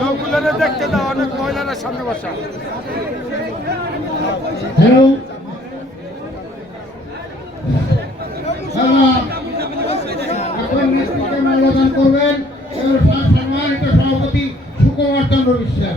লোকগুলোরে দেখতে দাও অনেক মহিলারা সামনে বসা। করবেন। সভাপতি সুকুমার চন্দ্র বিশ্বাস।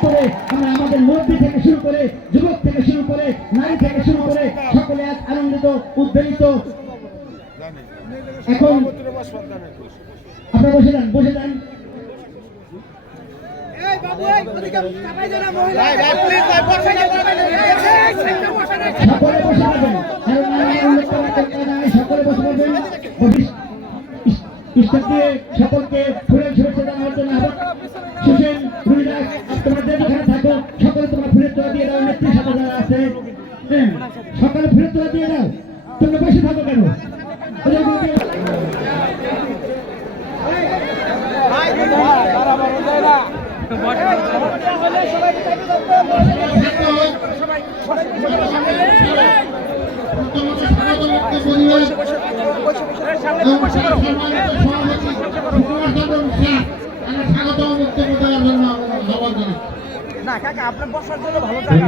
করে আমরা আমাদের মুরব্বী থেকে শুরু করে যুবক থেকে শুরু করে নারী থেকে শুরু করে সকলে আজ আনন্দিত উদ্বেলিত। এখন আপনারা বসে যান বসে যান। ভাই ভাই প্লিজ ভাই বসেন সকলে বসে যাবেন। কারণ আমি উল্লেখ করার দরকার নাই সকলে বসে পড়বেন বসে- দিয়ে সকলকে ফুলের শুভেচ্ছা জানানোর জন্য সুসেন রুইদাস তোমরা যে যেখানে থাকো সকলে তোমরা ফুলের তোলা দিয়ে দাও নেত্রীর সাথে যারা আছে। হ্যাঁ, সকালে ফুলের তোলা দিয়ে দাও। তোমরা বসে থাকো কেন? ওদের আপনার বসার জন্য ভালো জায়গা